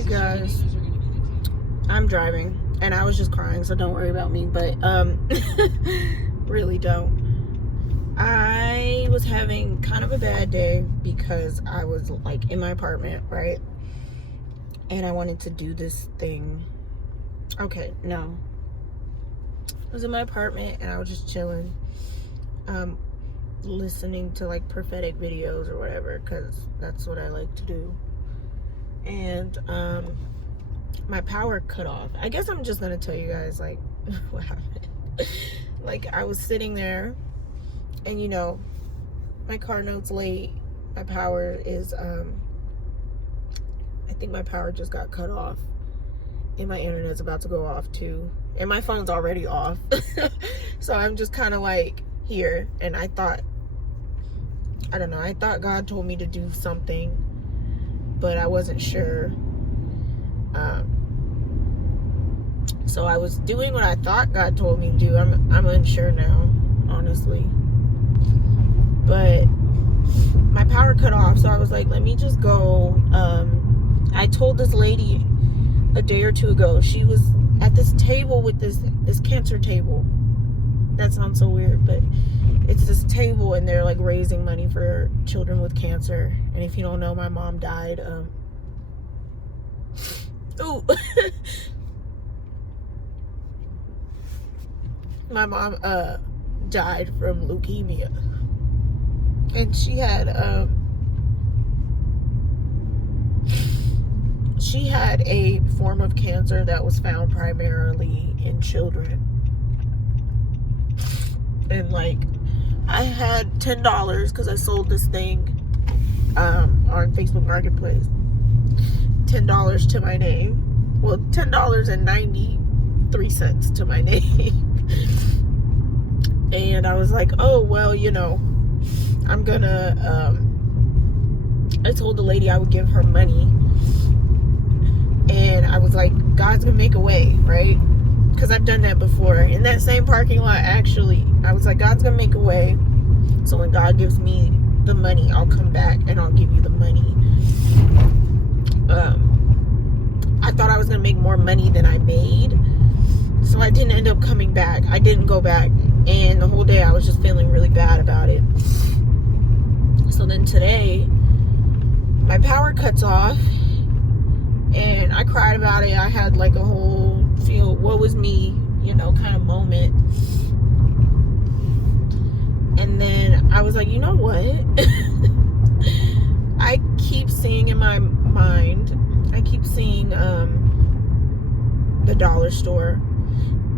Hey guys, I'm driving and I was just crying, so don't worry about me, but really don't. I was having kind of a bad day because I was like in my apartment, right? And I wanted to do this thing. Okay, no. I was in my apartment and I was just chilling, listening to like prophetic videos or whatever, because that's what I like to do. And my power cut off. I guess I'm just gonna tell you guys like what happened. Like, I was sitting there and, you know, my car note's late. My power is I think my power just got cut off and my internet's about to go off too, and my phone's already off. So I'm just kind of like here, and I thought God told me to do something, but I wasn't sure. So I was doing what I thought God told me to do. I'm unsure now, honestly. But my power cut off, so I was like, let me just go. I told this lady a day or two ago, she was at this table with this cancer table. That sounds so weird, but it's this table and they're like raising money for children with cancer. And if you don't know, my mom died. My mom died from leukemia, and she had a form of cancer that was found primarily in children. And like, I had $10 because I sold this thing on Facebook Marketplace. $10 to my name. Well, $10.93 to my name. And I was like, oh, well, you know, I'm gonna, I told the lady I would give her money. And I was like, God's gonna make a way, right? Because I've done that before. In that same parking lot, actually, I was like, God's gonna make a way. So when God gives me the money, I'll come back and I'll give you the money. I thought I was gonna make more money than I made. So I didn't end up coming back. I didn't go back. And the whole day I was just feeling really bad about it. So then today, my power cuts off. And I cried about it. I had like a whole woe was me, you know, kind of moment. And then I was like, you know what? I keep seeing in my mind, I keep seeing the dollar store.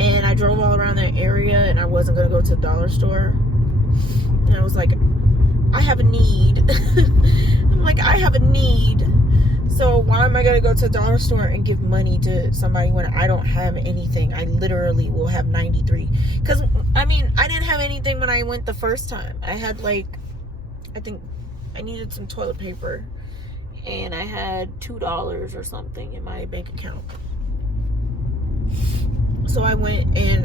And I drove all around that area and I wasn't going to go to the dollar store. And I was like, I have a need. I'm like, I have a need. So why am I going to go to the dollar store and give money to somebody when I don't have anything? I literally will have 93. Because, I mean, I didn't have anything when I went the first time. I had like, I think I needed some toilet paper. And I had $2 or something in my bank account. So I went and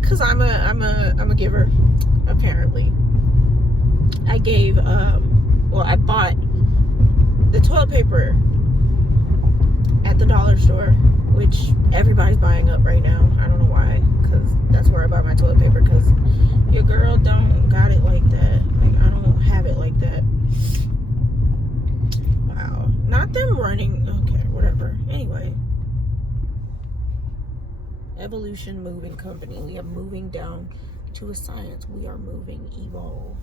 because I'm a giver, apparently. I gave, I bought the toilet paper at the dollar store, which everybody's buying up right now. I don't know why, because that's where I buy my toilet paper, because your girl don't got it like that. Like, I don't have it like that. Wow. Not them running. Okay, whatever. Anyway. Evolution Moving Company. We are moving down to a science. We are moving, evolve.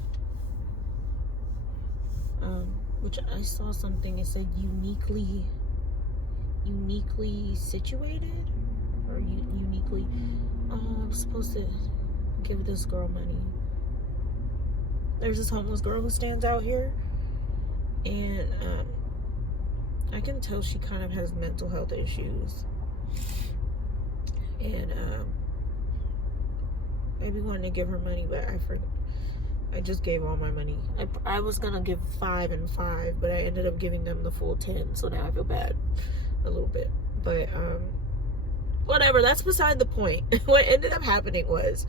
Which I saw something, it said uniquely situated, or uniquely, I'm supposed to give this girl money. There's this homeless girl who stands out here, and I can tell she kind of has mental health issues. And maybe wanted to give her money, but I just gave all my money. I was gonna give 5 and 5, but I ended up giving them the full 10, so now I feel bad a little bit. But whatever, that's beside the point. What ended up happening was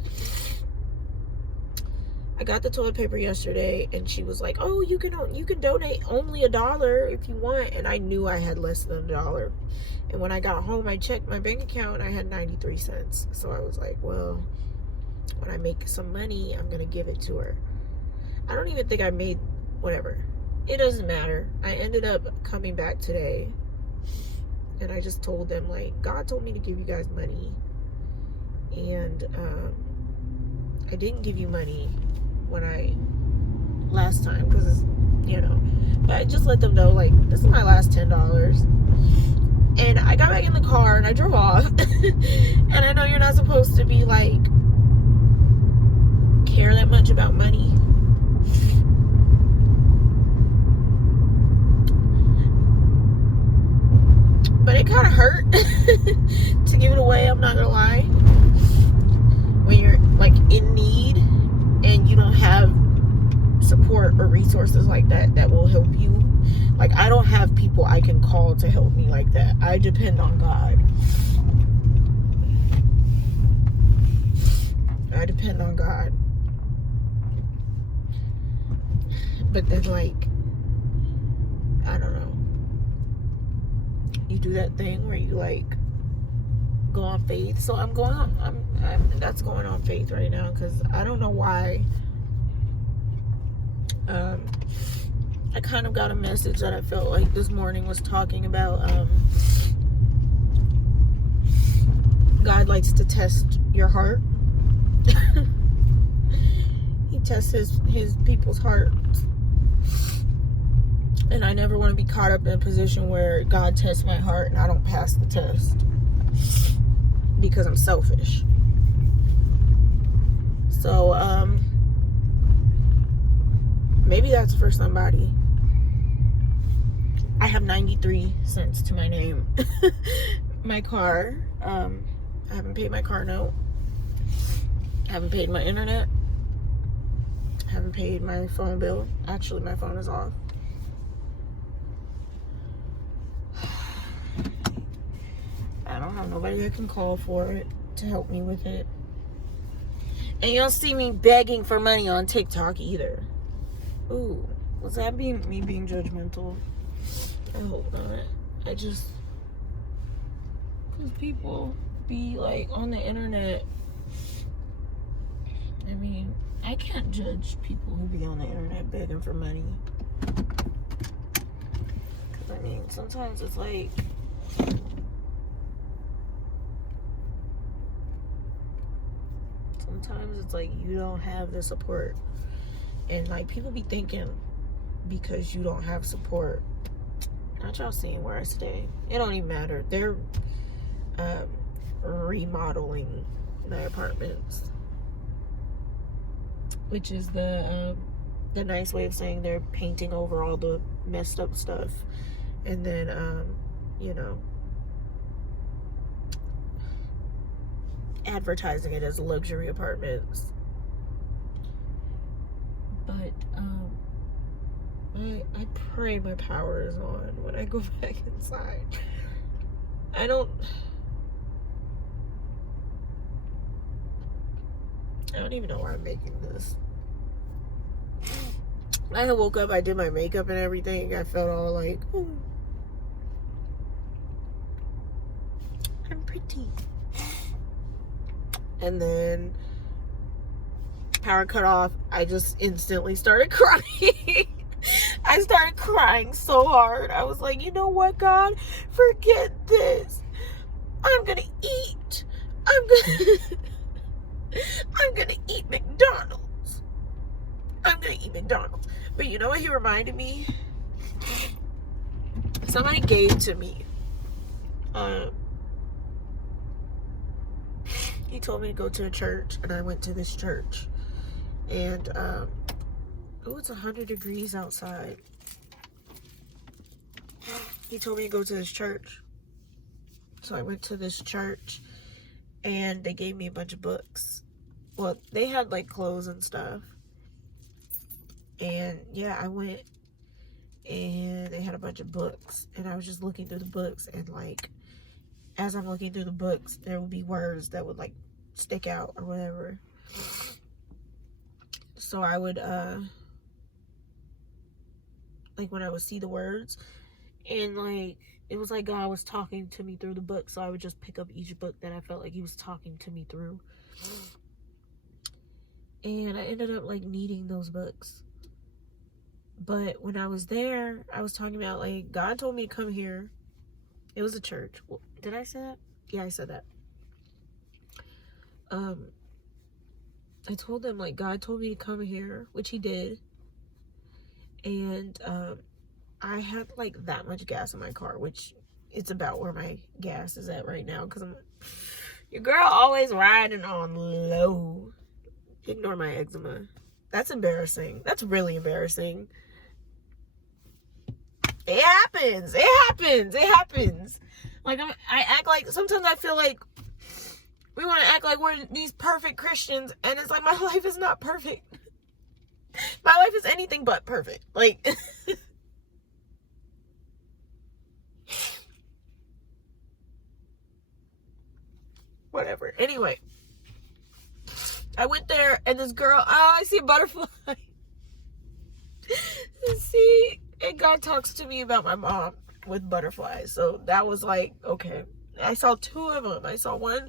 I got the toilet paper yesterday, and she was like, "Oh, you can donate only $1 if you want." And I knew I had less than $1. And when I got home, I checked my bank account, and I had 93 cents. So I was like, well, when I make some money, I'm gonna give it to her. I don't even think I made, whatever. It doesn't matter. I ended up coming back today, and I just told them, like, God told me to give you guys money, and I didn't give you money when last time, because, but I just let them know, like, this is my last $10. And I got back in the car and I drove off. And I know you're not supposed to be like care that much about money, but it kind of hurt to give it away. I'm not gonna lie. When you're like in need and you don't have support or resources like that will help you. Like, I don't have people I can call to help me like that. I depend on God. I depend on God. But then, like, I don't know. You do that thing where you like go on faith. So I'm going on. That's going on faith right now, because I don't know why. I kind of got a message that I felt like this morning was talking about God likes to test your heart. He tests his people's hearts. And I never want to be caught up in a position where God tests my heart and I don't pass the test because I'm selfish. So maybe that's for somebody. I have 93 cents to my name. My car, I haven't paid my car note. I haven't paid my internet. I haven't paid my phone bill. Actually, my phone is off. I don't have nobody I can call for it to help me with it. And you don't see me begging for money on TikTok either. Ooh, was that me being judgmental? I hope not. Because people be like on the internet. I mean, I can't judge people who be on the internet begging for money. Because, I mean, sometimes it's like, you don't have the support. And, like, people be thinking because you don't have support. Not y'all seeing where I stay. It don't even matter. They're remodeling my apartments, which is the nice way of saying they're painting over all the messed up stuff, and then advertising it as luxury apartments. But I pray my power is on when I go back inside. I don't even know why I'm making this. I woke up, I did my makeup and everything. I felt all like, oh, I'm pretty. And then power cut off. I just instantly started crying. I started crying so hard. I was like, you know what, God? Forget this. I'm gonna eat. I'm gonna eat McDonald's. I'm gonna eat McDonald's. But you know what he reminded me? Somebody gave to me. He told me to go to a church, and I went to this church. And it's 100 degrees outside. He told me to go to this church. So I went to this church, and they gave me a bunch of books. Well, they had like clothes and stuff. And yeah, I went, and they had a bunch of books, and I was just looking through the books, and like, as I'm looking through the books, there would be words that would like stick out or whatever. So I would, like, when I would see the words, and, like, it was like God was talking to me through the book, so I would just pick up each book that I felt like he was talking to me through. And I ended up, like, needing those books. But when I was there, I was talking about, like, God told me to come here. It was a church. Well, did I say that? Yeah, I said that. I told them, like, God told me to come here, which he did. And, I had, like, that much gas in my car, which it's about where my gas is at right now, because your girl always riding on low. Ignore my eczema. That's embarrassing. That's really embarrassing. It happens. It happens. It happens. Like, I act like, sometimes I feel like we want to act like we're these perfect Christians, and it's like, my life is not perfect. My life is anything but perfect. Like, whatever. Anyway, I went there, and this girl, I see a butterfly. See, and God talks to me about my mom with butterflies. So that was like, okay. I saw two of them. I saw one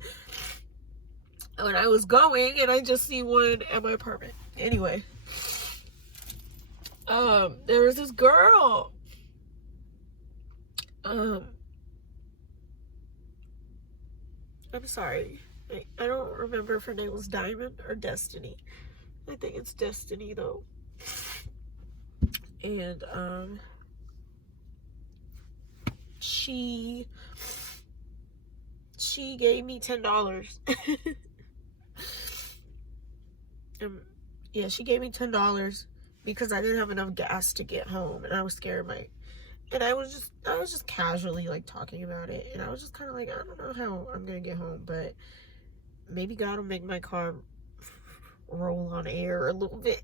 when I was going, and I just see one at my apartment. Anyway, there was this girl. I'm sorry. I don't remember if her name was Diamond or Destiny. I think it's Destiny, though. And, she gave me $10. Yeah, she gave me $10 because I didn't have enough gas to get home, and I was scared and I was just casually, like, talking about it, and I was just kind of like, I don't know how I'm gonna get home, but maybe God will make my car roll on air a little bit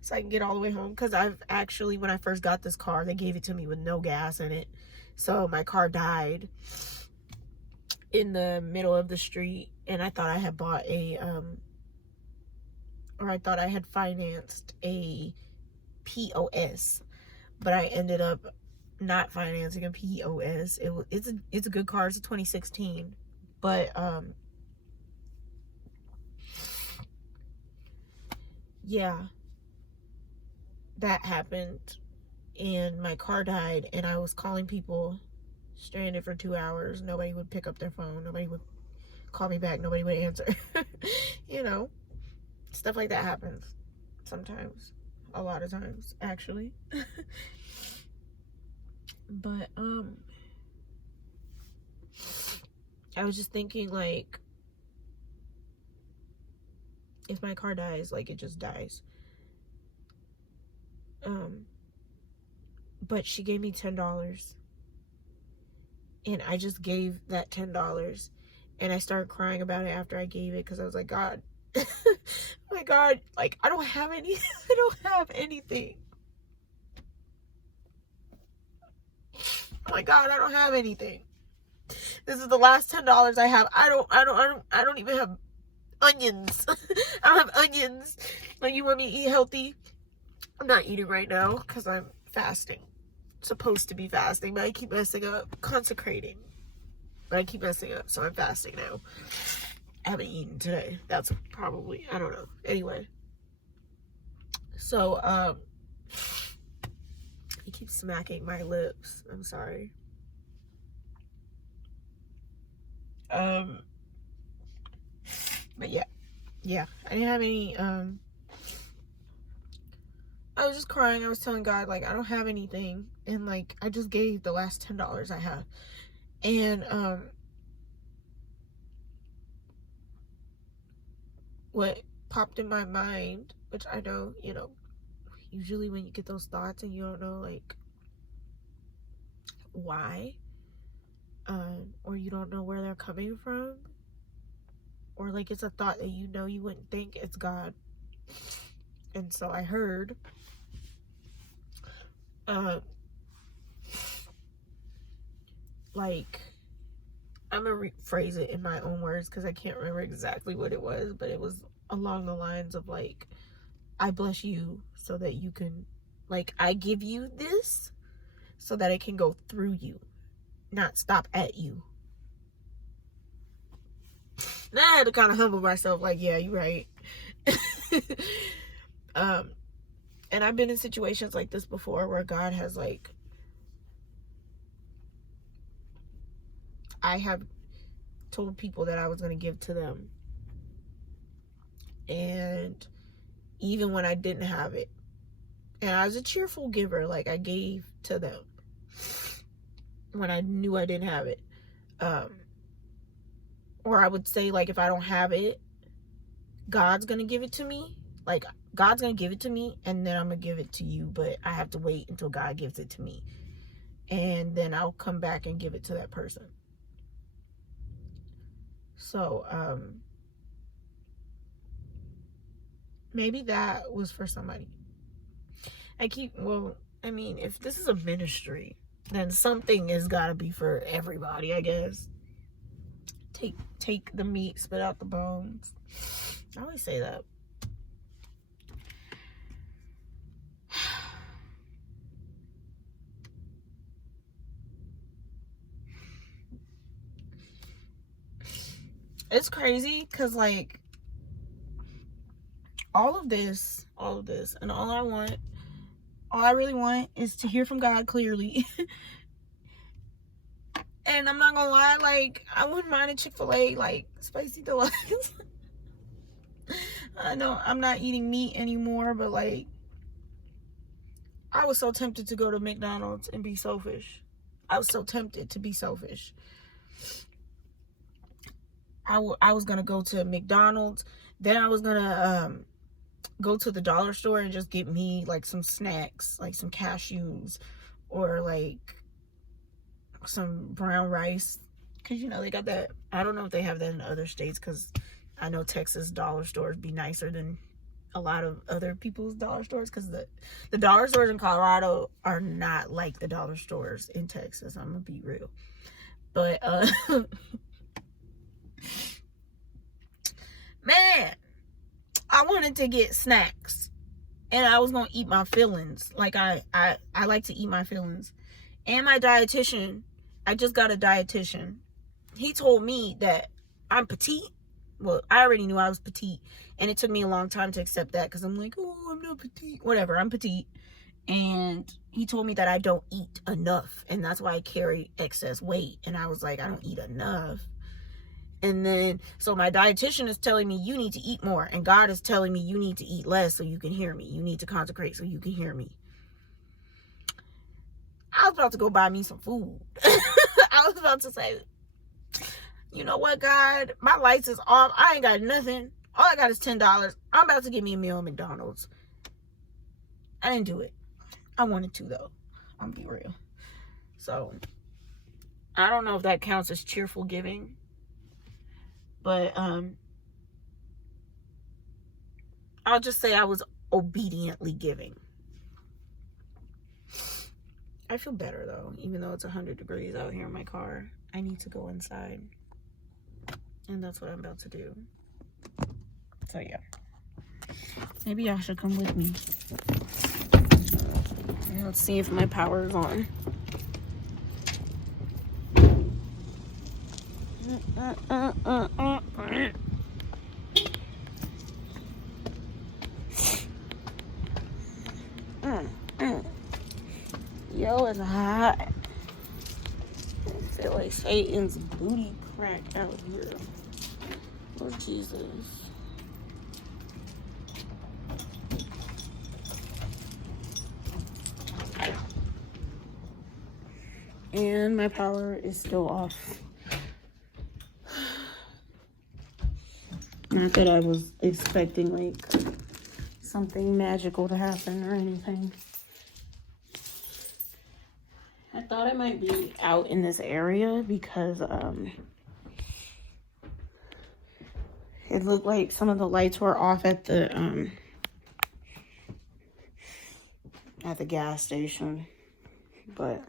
so I can get all the way home, because I've actually, when I first got this car, they gave it to me with no gas in it, so my car died in the middle of the street, and I thought I had bought I thought I had financed a POS, but I ended up not financing a POS. It's a good car. It's a 2016, but yeah, that happened, and my car died, and I was calling people, stranded for 2 hours. Nobody would pick up their phone. Nobody would call me back. Nobody would answer. You know, stuff like that happens sometimes, a lot of times, actually. But I was just thinking, like, if my car dies, like, it just dies. But she gave me $10, and I just gave that $10, and I started crying about it after I gave it, because I was like, God, oh my God, like, I don't have any, I don't have anything. Oh my God, I don't have anything. This is the last $10 I have. I don't even have onions. I don't have onions. Like, you want me to eat healthy? I'm not eating right now because I'm fasting. Supposed to be fasting, but I keep messing up. Consecrating, but I keep messing up, so I'm fasting now. I haven't eaten today. That's probably, I don't know. Anyway, so I keep smacking my lips. I'm sorry. But yeah, I didn't have any, I was just crying. I was telling God, like, I don't have anything, and, like, I just gave the last $10 I have, and, what popped in my mind, which I know, you know, usually when you get those thoughts and you don't know, like, why, or you don't know where they're coming from, or, like, it's a thought that you know you wouldn't think, it's God. And so I heard, like, I'm gonna rephrase it in my own words because I can't remember exactly what it was, but it was along the lines of, like, I bless you so that you can, like, I give you this so that it can go through you, not stop at you. Then I had to kind of humble myself, like, yeah, you're right. And I've been in situations like this before where God has, like, I have told people that I was going to give to them. And even when I didn't have it, and I was a cheerful giver, like, I gave to them when I knew I didn't have it. Or I would say, like, if I don't have it, God's going to give it to me. Like, God's going to give it to me, and then I'm going to give it to you, but I have to wait until God gives it to me. And then I'll come back and give it to that person. So, maybe that was for somebody. I mean, if this is a ministry, then something has got to be for everybody, I guess. Take the meat, spit out the bones. I always say that. It's crazy because, like, all of this, and all I really want is to hear from God clearly. And I'm not gonna lie, like, I wouldn't mind a Chick-fil-A, like, spicy deluxe. I know I'm not eating meat anymore, but, like, I was so tempted to go to McDonald's and be selfish. I was so tempted to be selfish. I was gonna go to McDonald's, then I was gonna go to the dollar store and just get me, like, some snacks, like some cashews, or, like, some brown rice, because, you know, they got that. I don't know if they have that in other states, because I know Texas dollar stores be nicer than a lot of other people's dollar stores, because the dollar stores in Colorado are not like the dollar stores in Texas. I'm gonna be real. But man, I wanted to get snacks, and I was gonna eat my feelings. Like, I like to eat my feelings. And my dietitian, I just got a dietitian. He told me that I'm petite. Well, I already knew I was petite, and it took me a long time to accept that, because I'm like, oh, I'm not petite. Whatever, I'm petite. And he told me that I don't eat enough, and that's why I carry excess weight. And I was like, I don't eat enough. And then, so my dietitian is telling me, you need to eat more. And God is telling me, you need to eat less so you can hear me. You need to consecrate so you can hear me. I was about to go buy me some food. I was about to say, you know what, God? My lights is off. I ain't got nothing. All I got is $10. I'm about to get me a meal at McDonald's. I didn't do it. I wanted to, though. I'm gonna be real. So, I don't know if that counts as cheerful giving. But, I'll just say I was obediently giving. I feel better, though, even though it's 100 degrees out here in my car. I need to go inside, and that's what I'm about to do. So, yeah. Maybe y'all should come with me. Let's see if my power is on. Yo, it's hot. I feel like Satan's booty crack out here. Oh, Jesus. And my power is still off. Not that I was expecting, like, something magical to happen or anything. I thought I might be out in this area because it looked like some of the lights were off at the gas station, but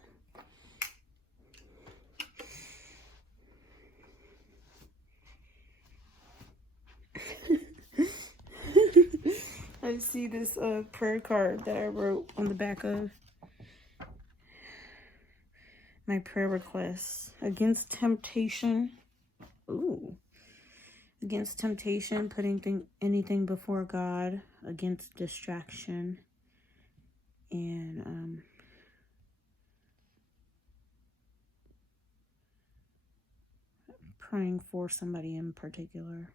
I see this prayer card that I wrote on the back of my prayer requests. Against temptation. Ooh. Against temptation, putting anything before God. Against distraction. And praying for somebody in particular.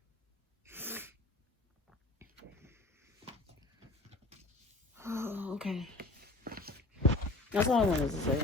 Oh, okay. That's all I wanted to say.